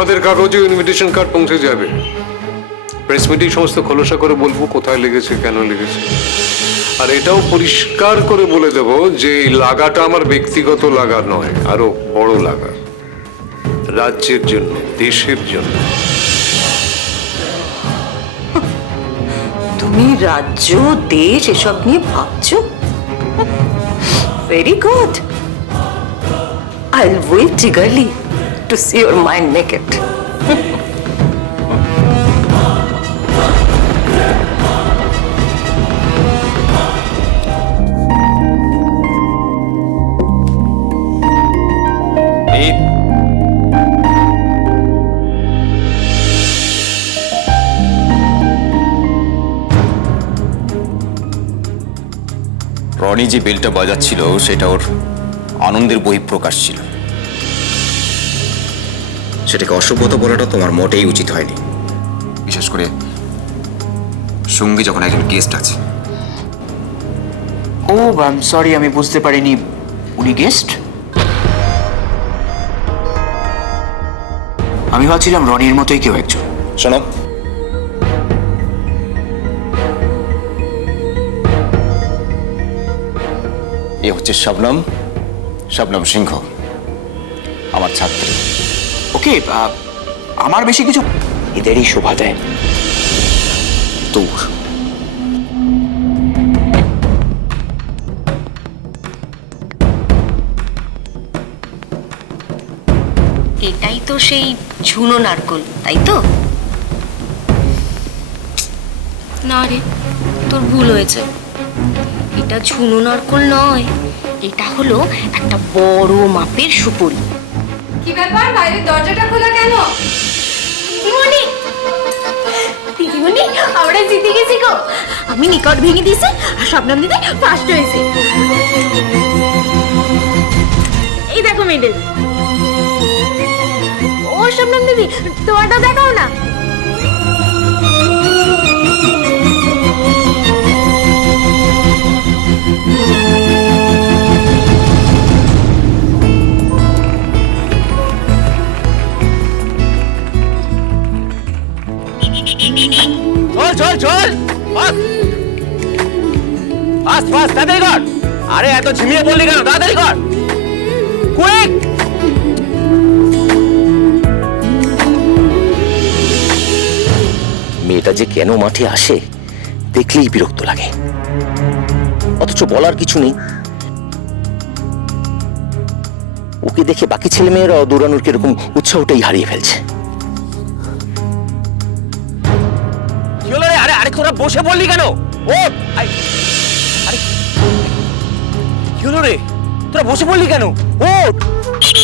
তোমাদের কাগজে invitation card পৌঁছে যাবে। প্রেস মিটিং সমস্ত খোলসা করে বলবো কোথায় লেগেছে, কেন লেগেছে। আর এটাও পরিষ্কার করে বলে দেব যে এই লাগাটা আমার ব্যক্তিগত লাগা নয়, আরো বড় লাগা, রাজ্যের জন্য, দেশের জন্য। তুমি রাজ্য দেশ এসব নিয়ে ভাবছো? Very good. I'll wait eagerly to see your mind naked. Roni যে বেলটা বাজাচ্ছিল সেটা ওর আনন্দের বহিঃপ্রকাশ ছিল। সেটাকে অসভ্যতা বলাটা তোমার মোটেই উচিত হয়নি, বিশেষ করে সঙ্গী যখন একজন গেস্ট আছে। ও সরি, আমি বুঝতে পারিনি উনি গেস্ট। আমি ভাবছিলাম রনির মতোই কেউ একজন। শোনো, এ হচ্ছে শবনম, শবনম সিংহ, আমার ছাত্রী। ওকে, আমার বেশি কিছু এদেরই শোভা দেয়। দূর। এটাই তো সেই ঝুনো নারকোল, তাই তো? না রে, তোর ভুল হয়েছে। এটা ঝুনো নারকোল নয়, এটা হলো একটা বড় মাপের সুপুরি। কি ব্যাপার, বাইরের দরজাটা খোলা কেন? দিদিমণি, দিদিমণি, আমরা জিতে গেছি গো। আমি নিকট ভেঙে দিয়েছি আর শবনম দিদি ফার্স্ট হয়েছে। এই দেখো মেডেল। ও শবনম দিদি, তোমারটা দেখাও না। চল চল চল, ফাস্ট ফাস্ট, তাড়াতাড়ি কর। আরে এত ঝিমিয়ে পড়লি কেন? তাড়াতাড়ি কর, কুইক। মেয়েটা যে কেন মাঠে আসে দেখলেই বিরক্ত লাগে, অথচ বলার কিছু নেই। ওকে দেখে বাকি ছেলে মেয়েরা দৌড়ানোর কিরকম উৎসাহটাই হারিয়ে ফেলছে। কি হলো রে? আরে আরে তোরা বসে পড়লি কেন? ও আরে কি হলো রে? তোরা বসে পড়লি কেন? ওঠ।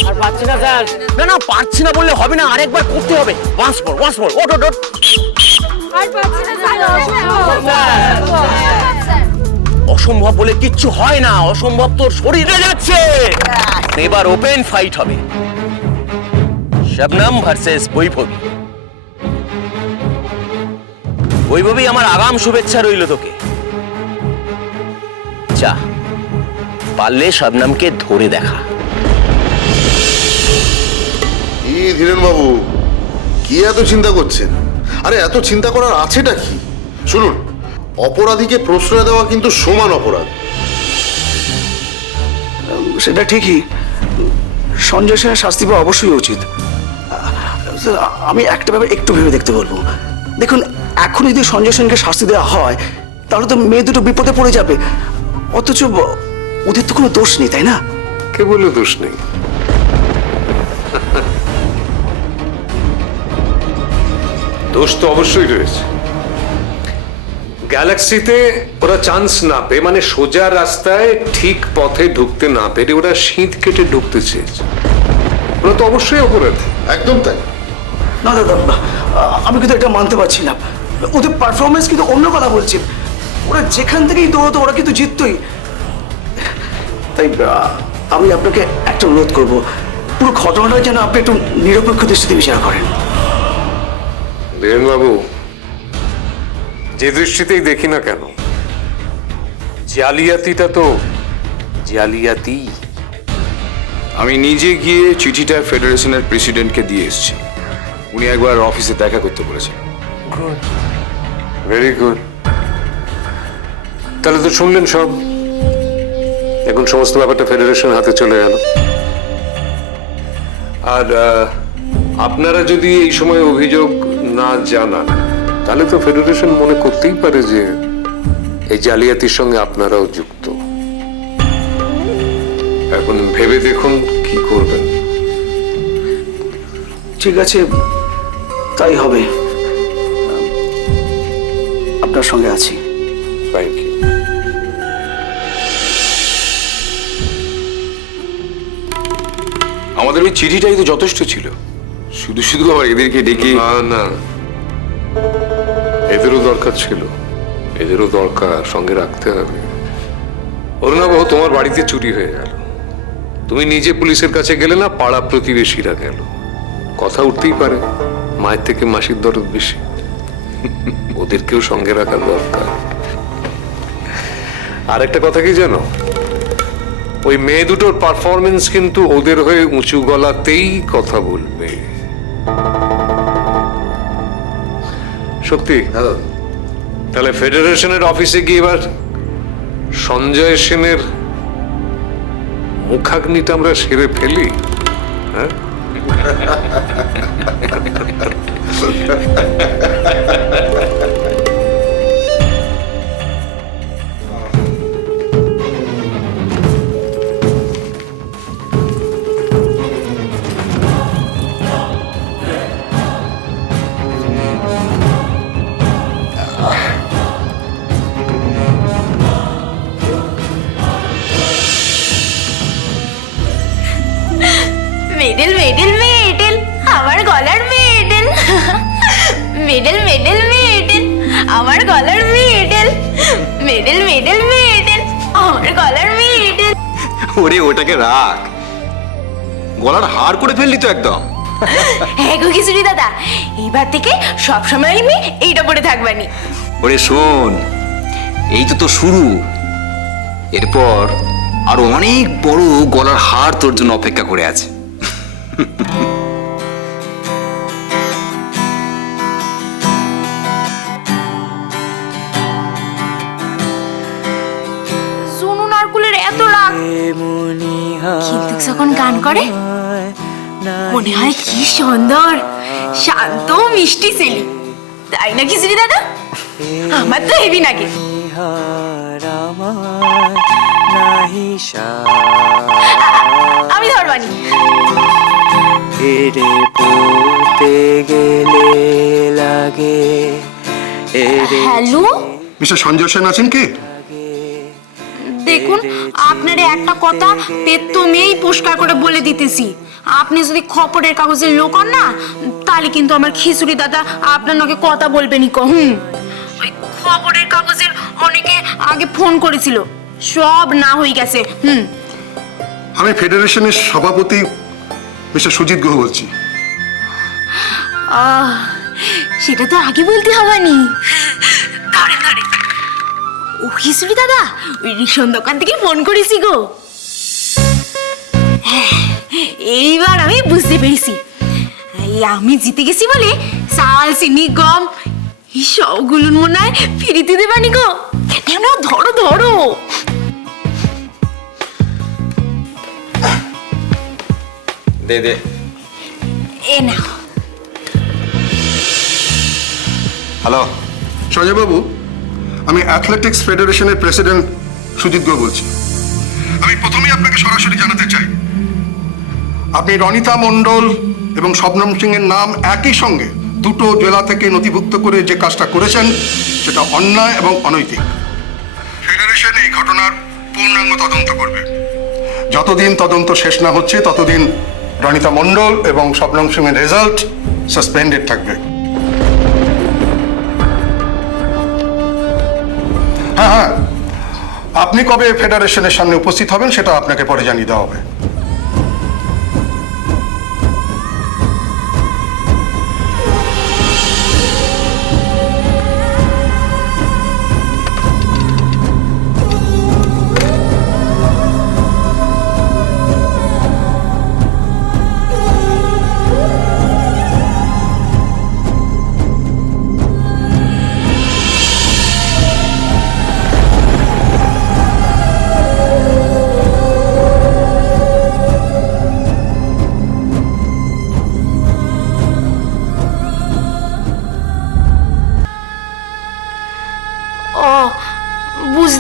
আর পারছি না স্যার। না না, পারছি না বললে হবে না, আরেকবার করতে হবে। Once more, once more. ওঠ ওঠ ওঠ। আর পাচ্ছি না স্যার। অসম্ভব বলে কিচ্ছু হয় না, অসম্ভব তোর শরীরে যাচ্ছে। এবার ওপেন ফাইট হবে, শবনম ভার্সেস বৈভবী। বৈভবী, আমার আগাম শুভেচ্ছা রইল তোকে। যা, পারলে শবনমকে ধরে দেখা। ধীরেন বাবু, কি এত চিন্তা করছেন? আরে এত চিন্তা করার আছেটা কি? শুনুন, অপরাধীকে প্রশ্রয় দেওয়া কিন্তু সমান অপরাধ। সেটা ঠিকই, সঞ্জয় সেনের শাস্তি পাওয়া অবশ্যই উচিত। আমি একটা ব্যাপার একটু ভেবে দেখতে বলবো। দেখুন, এখন যদি সঞ্জয় সেনকে শাস্তি দেওয়া হয় তাহলে তো মেয়ে দুটো বিপদে পড়ে যাবে, অথচ ওদের তো কোনো দোষ নেই, তাই না? কে বলে দোষ নেই? দোষ তো অবশ্যই রয়েছে। গ্যালাক্সিতে ওরা চান্স না পেয়ে, মানে সোজা রাস্তায় ঠিক পথে ঢুকতে না পেরে ওরা শীত কেটে ঢুকতে চেয়েছে। ওরা তো অবশ্যই অপরাধী। একদম তাই। না দাদা, আমি কিন্তু এটা মানতে পারছি না। ওদের পারফরমেন্স কিন্তু অন্য কথা বলছে। ওরা যেখান থেকেই দৌড়তো ওরা কিন্তু জিততই। তাই আমি আপনাকে একটা অনুরোধ করব, পুরো ঘটনাটা যেন আপনি একটু নিরপেক্ষ দৃষ্টিতে বিচার করেন। দেন বাবু, যে দৃষ্টিতেই দেখি না কেন, জালিয়াতিটা তো জালিয়াতি। আমি নিজে গিয়ে চিঠিটা ফেডারেশনের প্রেসিডেন্টকে দিয়ে এসেছি। উনি একবার অফিসে দেখা করতে বলেছেন। Good, very good. তাহলে তো শুনলেন সব। এখন সমস্ত ব্যাপারটা ফেডারেশন হাতে চলে গেল। আর আপনারা যদি এই সময় অভিযোগ না জানান, তাহলে তো ফেডারেশন মনে করতেই পারে যে এই জালিয়াতির সঙ্গে আপনারাও যুক্ত। এখন ভেবে দেখুন কি করবেন। ঠিক আছে, তাই হবে। আপনার সঙ্গে আছি। Thank you. আমাদের ওই চিঠিটাই তো যথেষ্ট ছিল, শুধু শুধু আবার এদেরকে ডেকে। না না, এদেরও দরকার ছিল, এদেরও দরকার, সঙ্গে রাখতে হবে। অরুণাবহ, তোমার বাড়িতে চুরি হয়ে গেল, তুমি নিজে পুলিশের কাছে গেলে না, পাড়া প্রতিবেশীরা গেল। কথা উঠতেই পারে, মায়ের থেকে মাসির দরদ বেশি। ওদেরকেও সঙ্গে রাখার দরকার। আর একটা কথা কি জানো, ওই মেয়ে দুটোর পারফরমেন্স কিন্তু ওদের হয়ে উঁচু গলাতেই কথা বলবে। সত্যি? তাহলে ফেডারেশনের অফিসে গিয়ে এবার সঞ্জয় সেনের মুখাগ্নিটা আমরা সেরে ফেলি। হ্যাঁ, মেডেল মেডেল মেডেল, আমার গলার মেডেল। মেডেল মেডেল মেডেল, আমার গলার মেডেল। মেডেল মেডেল মেডেল, আমার গলার মেডেল। ওরে ওটাকে রাখ, গলার হার করে ফেললি তো একদম। হ্যাঁ গো খিচুড়ি দাদা, এইবার থেকে সবসময় আমি এইটা পরে থাকবানি। ওরে শোন, এই তো তো শুরু, এরপর আরো অনেক বড় গলার হার তোর জন্য অপেক্ষা করে আছে। সোনু নারকুলের এত রাগ, কিন্তু যখন গান করে মনে হয় কি সুন্দর, শান্ত মিষ্টি ছেলে। তাই না খিচুড়ি দাদা? আমার তো হেভি লাগে। আমি ধরবানি। হ্যালো, মিস্টার সঞ্জয় সেন আছেন কি? দেখুন, আপনারে একটা কথা পেতমেই পরিষ্কার করে বলে দিতেছি, আপনি যদি খবরের কাগজের লোক হন না, তাহলে কিন্তু আমার খিচুড়ি দাদা আপনার নাকি কথা বলবেনি। ওই খবরের কাগজের অনেকে আগে ফোন করেছিল, সব না হয়ে গেছে। আমি ফেডারেশনের সভাপতি মিস্টার সুজিত গুহ বলছি। সেটা তো আগে বলতে হবে নি। ধরে ধরে ও খিচুড়ি দাদা, ওই রেশন দোকান থেকে ফোন করেছি গো। এইবার আমি বুঝতে পেরেছি, এই আমি জিতে গেছি বলে চাল চিনি গম এই সবগুলো মনে হয় ফিরিতে দেবানি গো। কেন, ধরো ধরো। দে দে। এ নাও। হ্যালো সঞ্জয় বাবু, আমি অ্যাথলেটিক্স ফেডারেশনের প্রেসিডেন্ট সুজিত গুহ বলছি। আমি প্রথমেই আপনাকে সরাসরি জানাতে চাই, আপনি রনিতা মণ্ডল এবং শবনম সিং এর নাম একই সঙ্গে দুটো জেলা থেকে নথিভুক্ত করে যে কাজটা করেছেন, সেটা অন্যায় এবং অনৈতিক। ফেডারেশন এই ঘটনার পূর্ণাঙ্গ তদন্ত করবে। যতদিন তদন্ত শেষ না হচ্ছে ততদিন রনিতা মণ্ডল এবং শবনম সিং এর রেজাল্ট সাসপেন্ডেড থাকবে। হ্যাঁ হ্যাঁ, আপনি কবে ফেডারেশনের সামনে উপস্থিত হবেন সেটা আপনাকে পরে জানিয়ে দেওয়া হবে।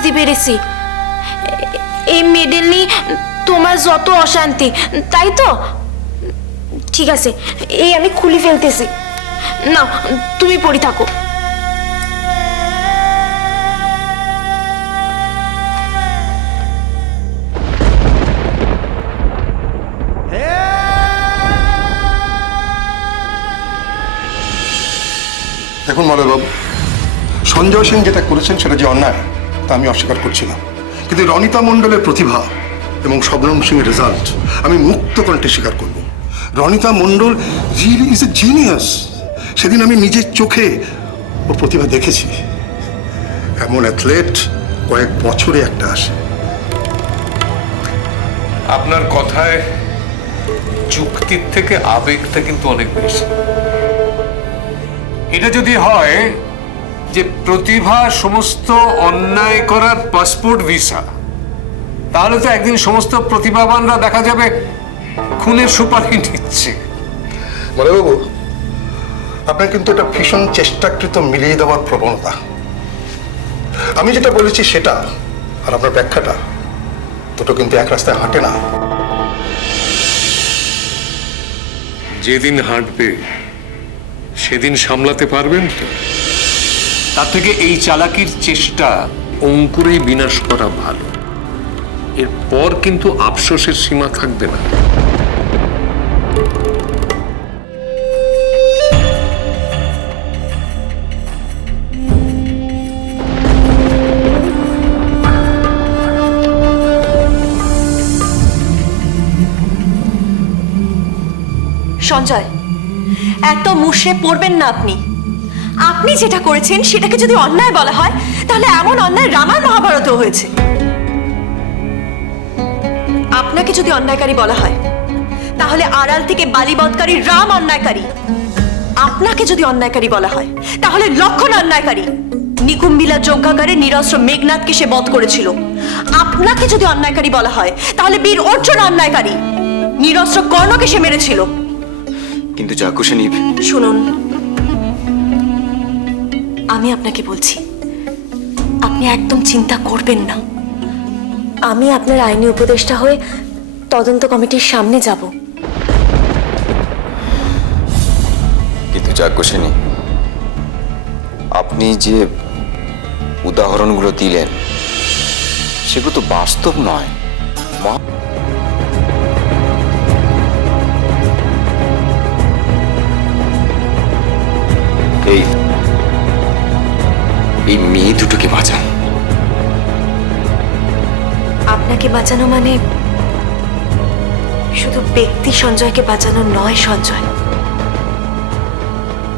বুঝতে পেরেছি। এই মেডেল নিয়ে তোমার যত অশান্তি, তাই তো? ঠিক আছে, এই আমি খুলে ফেলতেছি। না, তুমি পড়ে থাকো। দেখুন মলয়বাবু, সঞ্জয় সিং যেটা করেছেন সেটা যে অন্যায় তা আমি অস্বীকার করছি না, কিন্তু রনিতা মণ্ডলের প্রতিভা এবং শবনম সিং এর রেজাল্ট আমি মুক্ত কণ্ঠে স্বীকার করব। রনিতা মণ্ডল রিয়েলি ইজ এ জিনিয়াস। সেদিন আমি নিজের চোখে ও প্রতিভা দেখেছি। এমন অ্যাথলেট কয়েক বছরে একটা আসে। আপনার কথায় যুক্তির থেকে আবেগটা কিন্তু অনেক বেশি। এটা যদি হয় যে প্রতিভা সমস্ত অন্যায় করার পাসপোর্ট ভিসা, তাহলে তো একদিন সমস্ত প্রতিভাবানরা দেখা যাবে খুনের সুপারি নিচ্ছে। মলয়বাবু, আপনার কিন্তু এটা ভীষণ চেষ্টাকৃত মিলিয়ে দেওয়ার প্রবণতা। আমি যেটা বলেছি সেটা আর আপনার ব্যাখ্যাটা দুটো কিন্তু এক রাস্তায় হাঁটে না। যেদিন হাঁটবে সেদিন সামলাতে পারবেন তো? তার থেকে এই চালাকির চেষ্টা অঙ্কুরেই বিনাশ করা ভালো। এরপর কিন্তু আফসোসের সীমা থাকবে না। সঞ্জয়, এত মুষড়ে পড়বেন না আপনি। আপনি যেটা করেছেন সেটাকে যদি অন্যায় বলা হয়, তাহলে এমন অন্যায় রামায়ণ মহাভারতেও হয়েছে। আপনাকে যদি অন্যায়কারী বলা হয়, তাহলে আড়াল থেকে বালিবৎকারী রাম অন্যায়কারী। আপনাকে যদি অন্যায়কারী বলা হয়, তাহলে লক্ষণ অন্যায়কারী। নিকুম্বিলা যজ্ঞাগারে নিরস্ত্র মেঘনাথকে সে বধ করেছিল। আপনাকে যদি অন্যায়কারী বলা হয়, তাহলে বীর অর্জুন অন্যায়কারী। নিরস্ত্র কর্ণকে সে মেরেছিল। কিন্তু চাক্ষুষেনী, শুনুন, আমি আপনাকে বলছি, আপনি একদম চিন্তা করবেন না। আমি আপনার আইনি উপদেষ্টা হয়ে তদন্ত কমিটির সামনে যাব। কিন্তু চাক্ষুষেনী, আপনি যে উদাহরণগুলো দিলেন সেগুলো তো বাস্তব নয়। এই মেয়ে দুটোকে বাঁচান। আপনাকে বাঁচানো মানে শুধু ব্যক্তি সঞ্জয়কে বাঁচানো নয় সঞ্জয়,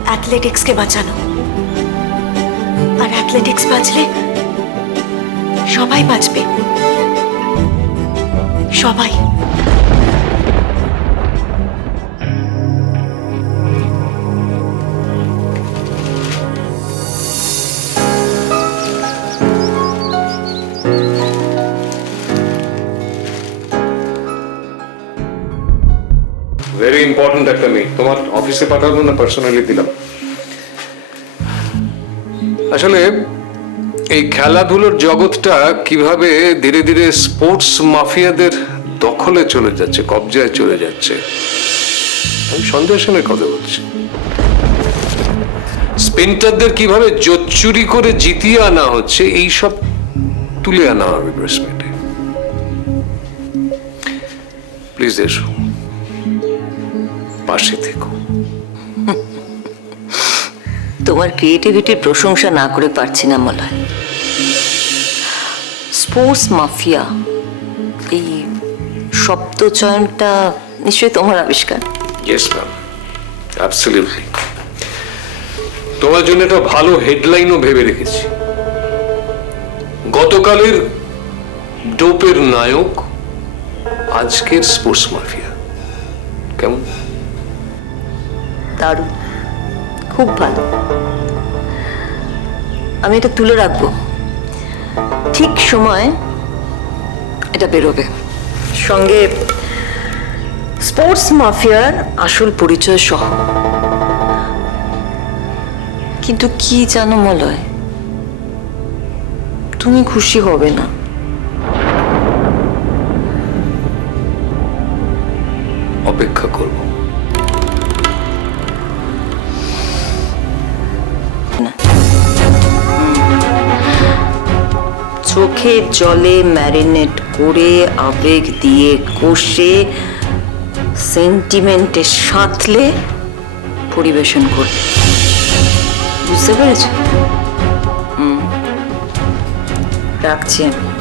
অ্যাথলেটিক্সকে বাঁচানো। আর অ্যাথলেটিক্স বাঁচলে সবাই বাঁচবে, সবাই। ভেরি ইম্পর্টেন্ট একটা মেয়ে। তোমার অফিসে পাঠাবো না পার্সোনালি দিলাম? আসলে এই খেলাধুলোর জগৎটা কিভাবে ধীরে ধীরে স্পোর্টস মাফিয়াদের দখলে চলে যাচ্ছে, কবজায় চলে যাচ্ছে, আমি সঞ্জয় সেনের কথা বলছি। স্পিন্টারদের কিভাবে জোচ্চুরি করে জিতিয়ে আনা হচ্ছে, এইসব তুলে আনা হবে প্রেস মিটে। প্লিজ এসো, পাশে থেকো। তোমার ক্রিয়েটিভিটির প্রশংসা না করে পারছি না মলয়। স্পোর্টস মাফিয়া, এই শব্দ চয়নটা নিশ্চয়ই তোমার আবিষ্কার। Yes ma'am, absolutely. তোমার জন্য একটা ভালো হেডলাইনও ভেবে রেখেছি। গতকালের ডোপের নায়ক, আজকের স্পোর্টস মাফিয়া। কেমন? দারুণ, খুব ভালো। আমি এটা তুলে রাখবো, ঠিক সময় এটা বেরোবে, সঙ্গে স্পোর্টস মাফিয়ার আসল পরিচয় সহ। কিন্তু কি জানো মলয়, তুমি খুশি হবে না। অপেক্ষা করব। চোখের জলে ম্যারিনেট করে আবেগ দিয়ে কষে সেন্টিমেন্টে সাঁতলে পরিবেশন করবে, বুঝতে পেরেছ? রাখছি আমি।